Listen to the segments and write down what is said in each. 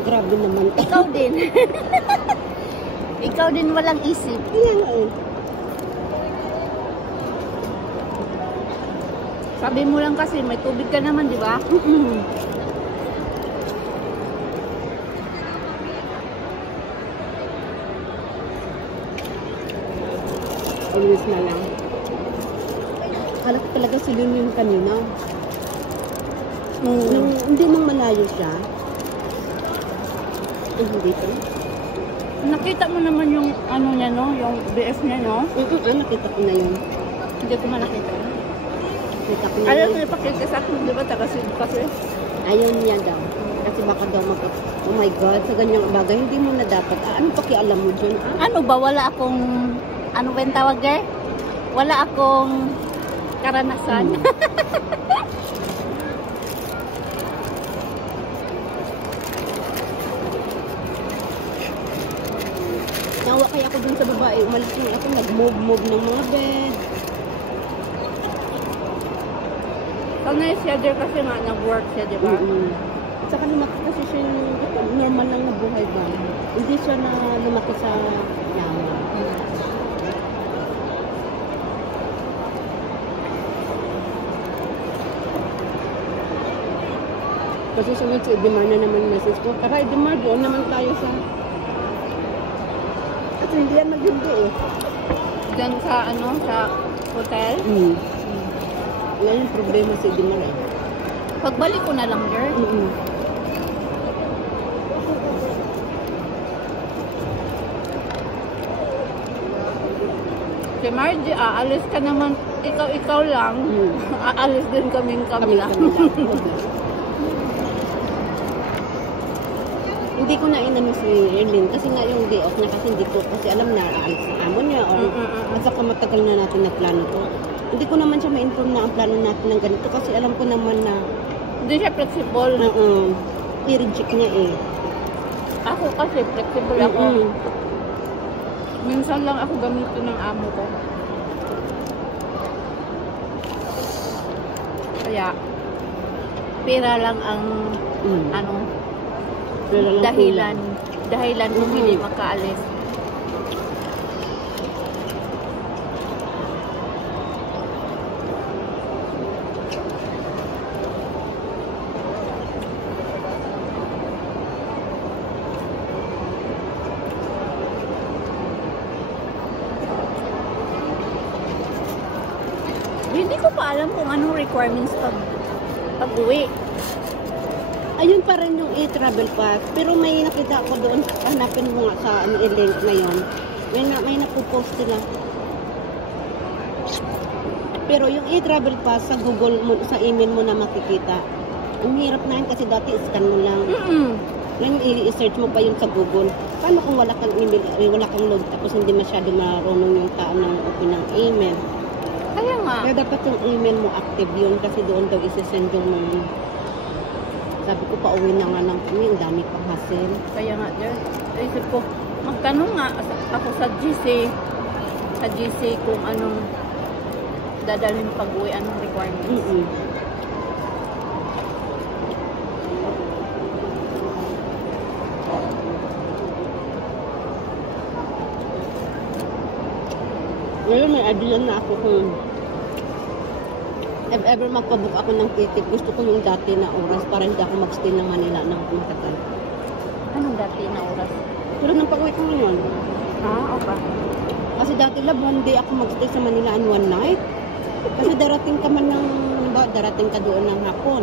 Grabe naman. Ikaw din. Ikaw din walang isip. Kaya nga eh. Sabi mo lang kasi may tubig ka naman, di ba? Always na lang. Akala ko talaga si Lun yung kanina. Nung hindi mong malayo siya. Ay, hindi ko. Nakita mo naman yung ano niya, no? Yung BF niya, no? Nakita ko na yun. Hindi ko man nakita. Nakita ko na Ayaw yun. ko ipakita sa akin, di ba? Taga-Cebu kasi. Ayaw niya daw. Kasi baka daw oh my God, sa ganyang bagay, hindi mo na dapat. Ano pakialam mo dyan? Ano ba? Wala akong, ano ba yung tawag there? Wala akong karanasan. Nawa kaya ako dun sa babae. Umalis na ako, nag-move ng mga bed. Sanay siya there kasi nga nag-work siya, di ba? Saka lumaki kasi siya yung normal lang na buhay ba. Hindi siya na lumaki sa yaman. Kasi sunod si Edmar na naman message ko. Tara Edmar, doon naman tayo sa... At hindi yan magindi eh. Diyan sa, ano, sa hotel. Ngayon problema si Edmar eh. Pagbalik ko na lang there. Si Margie, aalis ka naman, ikaw lang. Aalis din kami lang. Hindi ko na inano si Erlyn kasi nga yung day off niya kasi hindi ko kasi alam na aalis ang amo niya or at saka matagal na natin na plano to. Hindi ko naman siya ma-inform na ang plano natin ng ganito kasi alam ko naman na hindi siya flexible. I-reject niya eh. Ako kasi flexible ako. Minsan lang ako gamito ng amo ko. Kaya pera lang ang ano dahilan kung hindi makaalis. Hindi ko pa alam kung anong requirements pag-uwi. Ayun pa rin yung e-travel pass. Pero may nakita ako doon, hanapin mo nga sa link ngayon. May napopost sila. Pero yung e-travel pass sa Google mo, sa email mo na makikita. Ang hirap na yun kasi dati scan mo lang. Ngayon i-search mo pa yun sa Google. Paano kung wala kang email, wala kang load tapos hindi masyado marunong yung tao ng open ng email? Kaya nga. Kaya dapat yung email mo active yun kasi doon daw isi-send yung mga... Sabi ko, pauwi na nga lang kami. Ang dami pang hassle. Kaya nga, isip ko, magtanong nga ako sa GC kung anong dadalhin pag-uwi, anong requirements. Ngayon may idea na ako kung if ever magpabook ako ng ticket, gusto ko yung dati na oras para hindi ako mag-stay ng Manila ng matagal. Anong dati na oras? Pero nang pag-uwi ko ngayon. Okay. Kasi dati lang, one day ako mag-stay sa Manila and one night. Kasi darating ka man ng, darating ka doon ng hapon.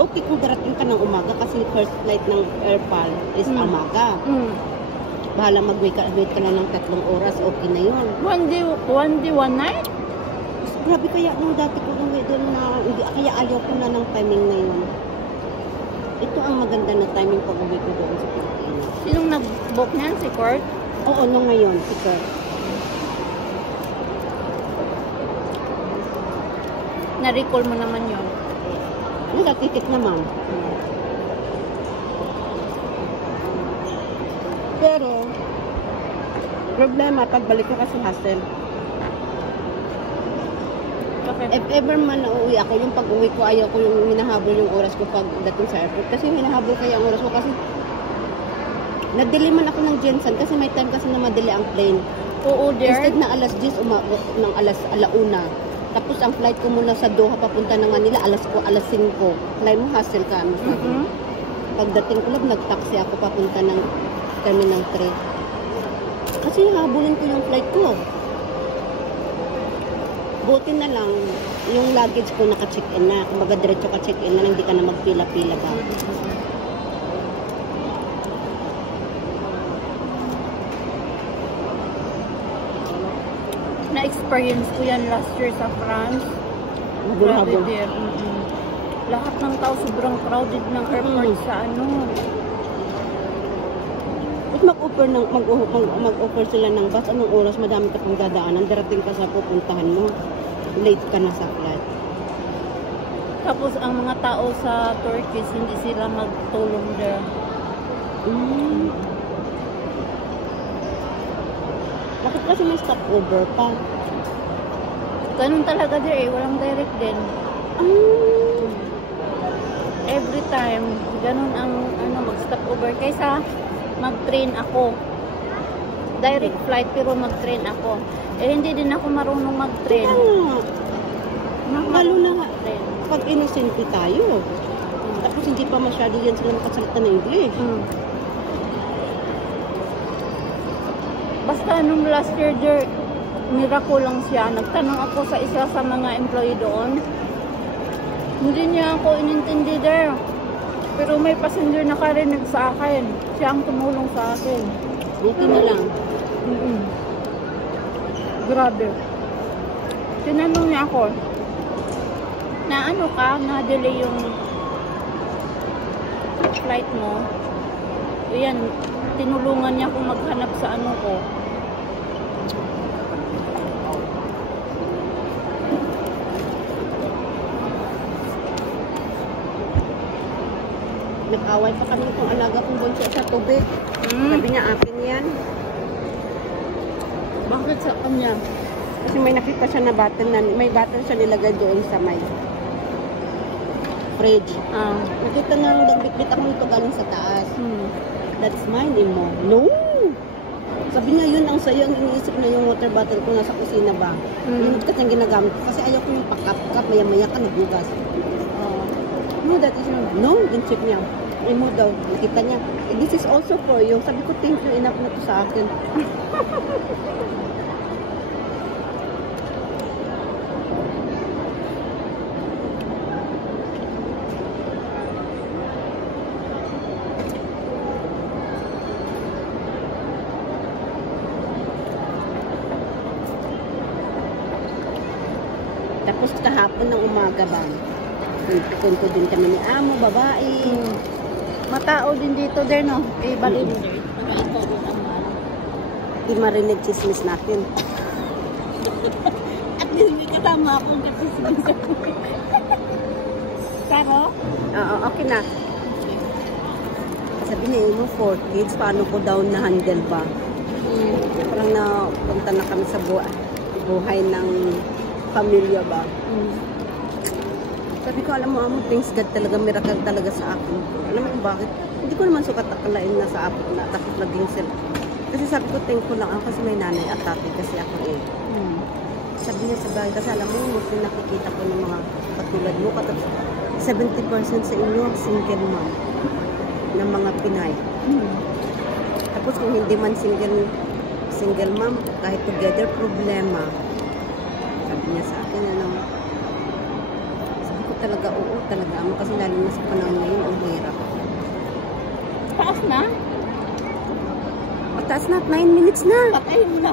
Okay kung darating ka ng umaga kasi first flight ng Airpal is umaga. Bahala mag-wait ka na ng 3 oras, okay na yun. One day, one night? Grabe kaya nung dati ko uwi doon na, hindi, kaya ayaw ko na ng timing na yun. Ito ang maganda na timing pag uwi ko doon sa Pilipinas. Sinong nag-book niyan? Si Kurt? Oo, nung ngayon, si Kurt. Na-recall mo naman yun? Nagatitit naman. Pero, problema, pagbalik ko kasi hassle. Bakit? If ever man nauwi ako, yung pag-uwi ko, ayaw ko yung hinahabol yung oras ko pag dating sa airport. Kasi hinahabol kaya ang oras ko kasi nadili man ako ng Jensen kasi may time kasi na madili ang plane. Oo, dear. Instead na alas 10, umabot ng alauna. Tapos ang flight ko muna sa Doha papunta ng Manila, alas 5. Flight mo, hassle ka. Pagdating ko lang, nag-taxi ako papunta ng Terminal 3. Kasi habulin ko yung flight ko. Buti na lang, yung luggage ko naka-check-in na. Kumbaga diretso ka-check-in na, hindi ka na magpila-pila ba. Na-experience ko yan last year sa France. Grabe Habol-habol. dear. Lahat ng tao sobrang crowded ng airport sa ano. At mag-offer sila ng bus, anong oras, madami ka pang dadaanan, darating ka sa pupuntahan mo, late ka na sa flight. Tapos ang mga tao sa Turkish, hindi sila magtulong there. Bakit kasi may stopover pa? Ganun talaga there eh, walang direct din. Every time, ganun ang mag-stop over. Kaysa mag-train ako. Direct flight pero mag-train ako. Eh hindi din ako marunong mag-train. Lalo na pag inosente tayo. Tapos hindi pa masyado yan sila makasalita ng English. Basta nung last year there, miracle lang siya. Nagtanong ako sa isa sa mga employee doon. Hindi niya ako inintindi there. Pero may passenger na karinig sa akin. Siya ang tumulong sa akin. Buti na lang. Grabe. Tinanong niya ako, na ano ka, na-delay yung flight mo. Ayan, tinulungan niya akong maghanap sa ano ko. Nag-away pa kami kung alaga kong bunso sa tubig. Sabi niya, akin yan. Bakit sa kanya? Kasi may nakita siya na bottle na, may bottle siya nilagay doon sa may fridge. Nakita niya nung nagbitbit ako nito galing sa taas. That's mine, Imo. No! Sabi niya, yun ang sayo, ang iniisip na yung water bottle ko nasa kusina ba. Yun kasi ang ginagamit ko. Kasi ayaw ko yung pakap-kap, maya-maya ka nagbugas. No, that is no, din check niya. Imo daw, nakita niya. This is also for you. Sabi ko, thank you, enough na to sa akin. Tapos kahapon ng umaga ba, kunto din kami ni Amo, babae. Matao din dito din, no? Iba din. Di marinig chismis natin. At hindi kasama akong chismis. Pero? Oo, okay na. Sabi niya, Amo, 4 kids, paano ko daw na-handle ba? Parang napunta na kami sa buhay ng pamilya ba? Sabi ko, alam mo, Amo, thanks God talaga, miracle talaga sa akin. Alam mo kung bakit? Hindi ko naman sukat akalain na sa apo na takot naging sila. Kasi sabi ko, thankful lang ako kasi may nanay at tatay kasi ako eh. Sabi niya sa bahay, kasi alam mo, mostly nakikita ko ng mga katulad mo, 70% sa inyo, single mom ng mga Pinay. Tapos kung hindi man single mom, kahit together, problema. Sabi niya sa akin, sabi ko talaga, oo, talaga ako. Kasi lalo na sa panahon ngayon, ang hirap. Taas na? Mataas na, 9 minutes na. Patay na.